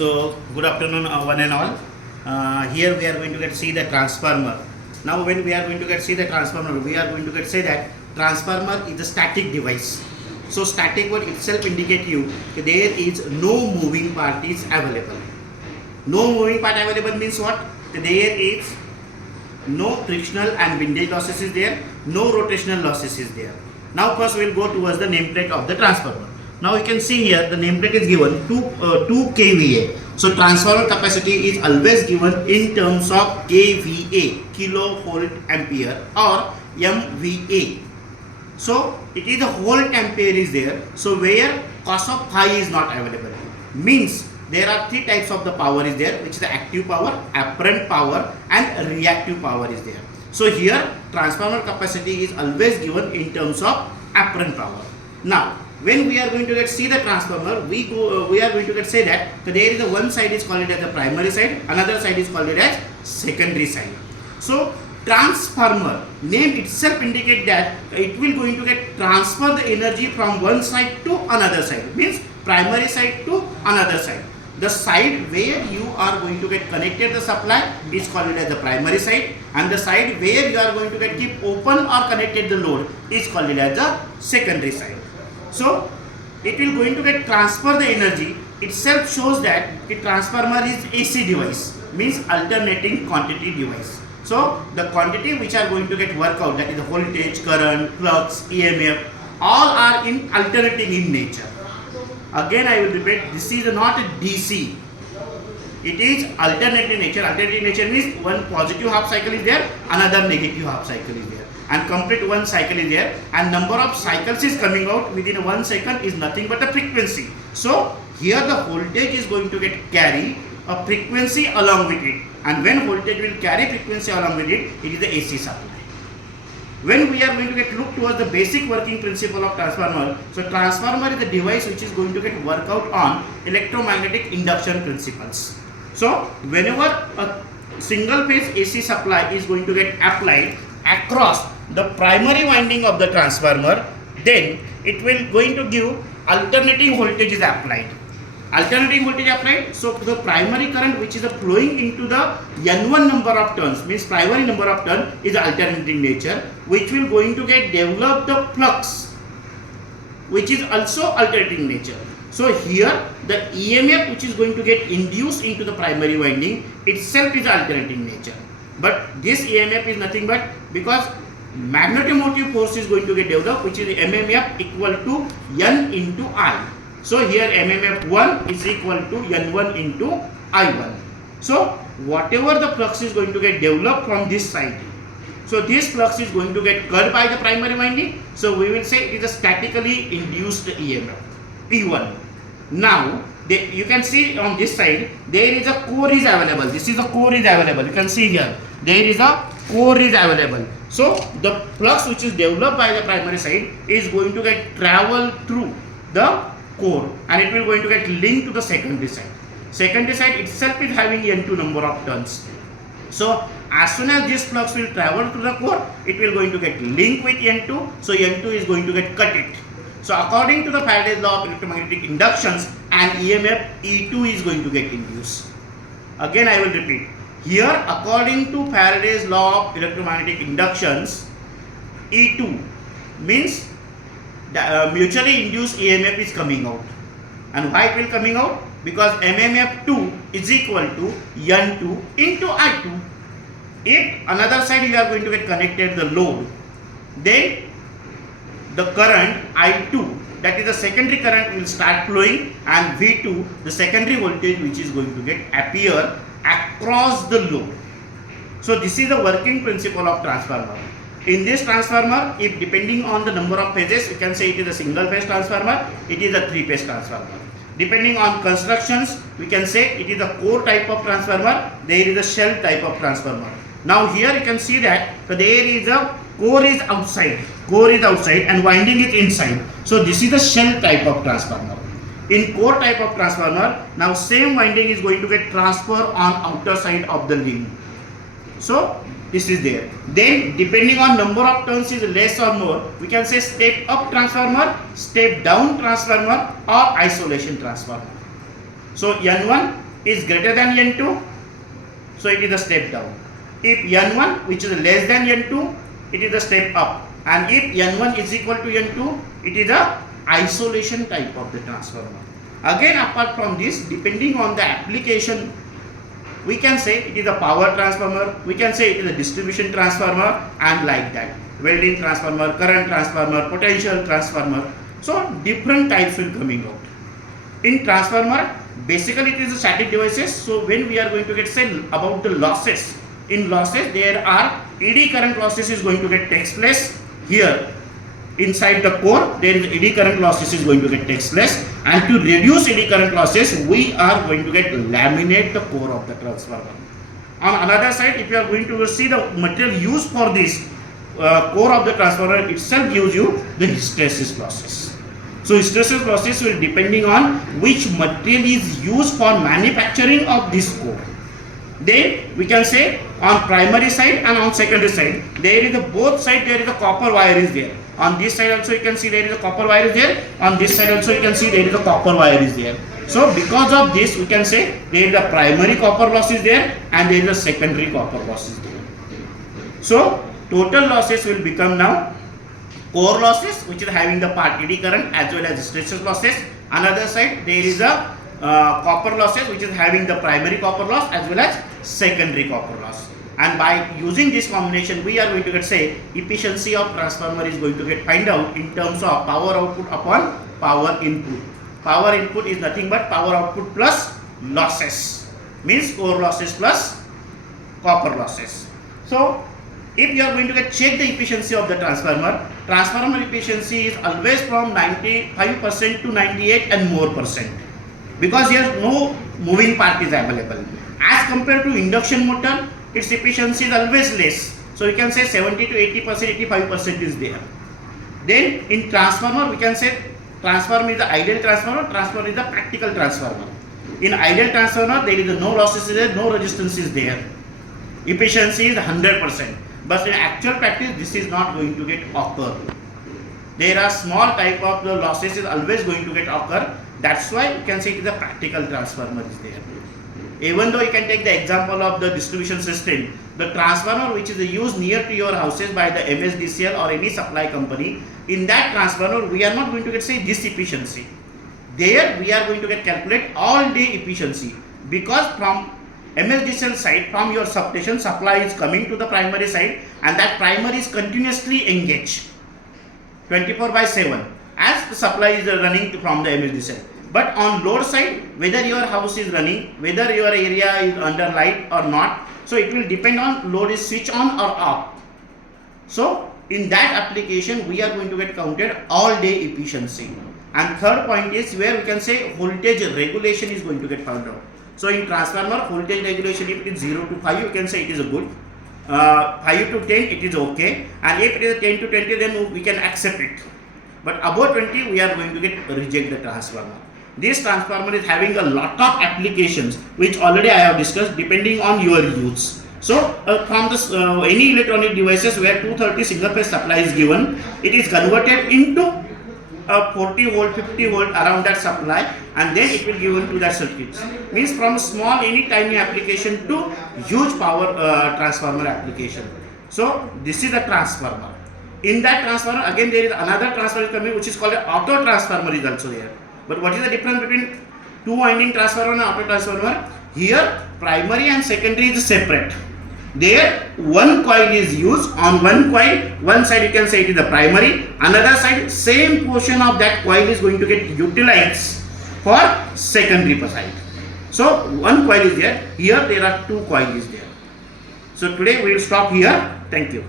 So good afternoon one and all. Here we are going to get see the transformer. Now when we are going to get see the transformer, we are going to get say that transformer is a static device. So static word itself indicate you that there is no moving part is available. No moving part available means what? That there is no frictional and windage losses is there, no rotational losses is there. Now first we will go towards the nameplate of the transformer. Now you can see here the nameplate is given 2 kVA. So transformer capacity is always given in terms of kVA, kilovolt ampere, or MVA. So it is a volt ampere is there. So where cos of phi is not available, means there are three types of the power is there, which is the active power, apparent power, and reactive power is there. So here transformer capacity is always given in terms of apparent power. Now when we are going to get see the transformer, we are going to get say that there is a one side is called it as the primary side, another side is called it as secondary side. So transformer name itself indicate that it will going to get transfer the energy from one side to another side, means primary side to another side. The side where you are going to get connected the supply is called it as the primary side, and the side where you are going to get keep open or connected the load is called it as the secondary side. So it will going to get transfer the energy itself shows that the transformer is AC device, means alternating quantity device. So the quantity which are going to get work out, that is the voltage, current, flux, EMF, all are in alternating in nature. Again I will repeat, this is not a DC, it is alternating nature. Alternating nature means one positive half cycle is there, another negative half cycle is there, and complete one cycle is there, and number of cycles is coming out within 1 second is nothing but a frequency. So here the voltage is going to get carry a frequency along with it, and when voltage will carry frequency along with it, it is the AC supply. When we are going to get look towards the basic working principle of transformer, so transformer is the device which is going to get work out on electromagnetic induction principles. So whenever a single phase AC supply is going to get applied across the primary winding of the transformer, then it will going to give alternating voltage is applied. Alternating voltage applied, so the primary current which is flowing into the N1 number of turns, means primary number of turn is alternating nature, which will going to get develop the flux which is also alternating nature. So here the EMF which is going to get induced into the primary winding itself is alternating nature, but this EMF is nothing but because magnetomotive force is going to get developed, which is MMF equal to N into I. So here MMF1 is equal to N1 into I1. So whatever the flux is going to get developed from this side, so this flux is going to get cut by the primary winding, so we will say it is a statically induced EMF P1. Now you can see on this side there is a core is available. This is a core is available. You can see here there is a core is available. So the flux which is developed by the primary side is going to get travel through the core, and it will going to get linked to the secondary side. Secondary side itself is having N2 number of turns. So as soon as this flux will travel to the core, it will going to get linked with N2. So N2 is going to get cut it. So according to the Faraday's law of electromagnetic inductions, and EMF E2 is going to get induced. Again I will repeat. Here according to Faraday's law of electromagnetic inductions, E2 means the mutually induced EMF is coming out. And why it will coming out? Because MMF2 is equal to N2 into I2. If another side you are going to get connected the load, then the current I2, that is the secondary current, will start flowing, and V2, the secondary voltage which is going to get appear across the load. So this is the working principle of transformer. In this transformer, if depending on the number of phases, you can say it is a single phase transformer, it is a 3-phase transformer. Depending on constructions, we can say it is a core type of transformer, there is a shell type of transformer. Now here you can see that there is a core is outside and winding is inside. So this is the shell type of transformer. In core type of transformer, now same winding is going to get transferred on outer side of the ring. So this is there. Then depending on number of turns is less or more, we can say step up transformer, step down transformer, or isolation transformer. So N1 is greater than N2, so it is a step down. If N1 which is less than N2, it is a step up. And if N1 is equal to N2, it is a isolation type of the transformer. Again, apart from this, depending on the application, we can say it is a power transformer, we can say it is a distribution transformer, and like that. Welding transformer, current transformer, potential transformer. So different types will coming out. In transformer, basically it is a static devices. So when we are going to get say about the losses, in losses there are eddy current losses is going to get takes place here. Inside the core there is eddy current losses is going to get takes place, and to reduce eddy current losses we are going to get laminate the core of the transformer. On another side, if you are going to see the material used for this core of the transformer itself gives you the hysteresis losses. So hysteresis losses will depending on which material is used for manufacturing of this core. Then we can say on primary side and on secondary side, there is a both side there is a copper wire is there. On this side also you can see there is a copper wire is there. On this side also you can see there is a copper wire is there. So because of this we can say there is a primary copper loss is there and there is a secondary copper loss is there. So total losses will become now core losses, which is having the part eddy current as well as hysteresis losses. Another side there is a copper losses, which is having the primary copper loss as well as secondary copper loss. And by using this combination, we are going to get say efficiency of transformer is going to get find out in terms of power output upon power input. Power input is nothing but power output plus losses, means core losses plus copper losses. So if you are going to get check the efficiency of the transformer, transformer efficiency is always from 95% to 98 and more percent, because here no moving part is available. As compared to induction motor, its efficiency is always less. So you can say 70 to 80%, 85% is there. Then in transformer, we can say transformer is the ideal transformer, transformer is the practical transformer. In ideal transformer, there is no losses there, no resistance is there. Efficiency is 100%. But in actual practice, this is not going to get occur. There are small type of the losses is always going to get occur. That's why you can say it is a practical transformer is there. Even though you can take the example of the distribution system, the transformer which is used near to your houses by the MSDCL or any supply company, in that transformer we are not going to get say this efficiency. There we are going to get calculate all day efficiency, because from MSDCL side, from your substation, supply is coming to the primary side, and that primary is continuously engaged 24/7 as the supply is running from the MSDCL. But on load side, whether your house is running, whether your area is under light or not, so it will depend on load is switch on or off. So in that application we are going to get counted all day efficiency. And third point is where we can say voltage regulation is going to get found out. So in transformer, voltage regulation, if it is 0 to 5, you can say it is a good. 5 to 10, it is okay. And if it is 10 to 20, then we can accept it. But above 20, we are going to get reject the transformer. This transformer is having a lot of applications, which already I have discussed, depending on your use. So from this any electronic devices where 230 single phase supply is given, it is converted into 40 volt, 50 volt around that supply, and then it will given to that circuits. Means from small any tiny application to huge power transformer application. So this is a transformer. In that transformer, again there is another transformer coming, which is called an auto transformer is also there. But what is the difference between two winding transformer and auto transformer? Here primary and secondary is separate. There one coil is used. On one coil, one side you can say it is the primary, another side same portion of that coil is going to get utilized for secondary side. So one coil is there, here there are two coils is there. So today we will stop here. Thank you.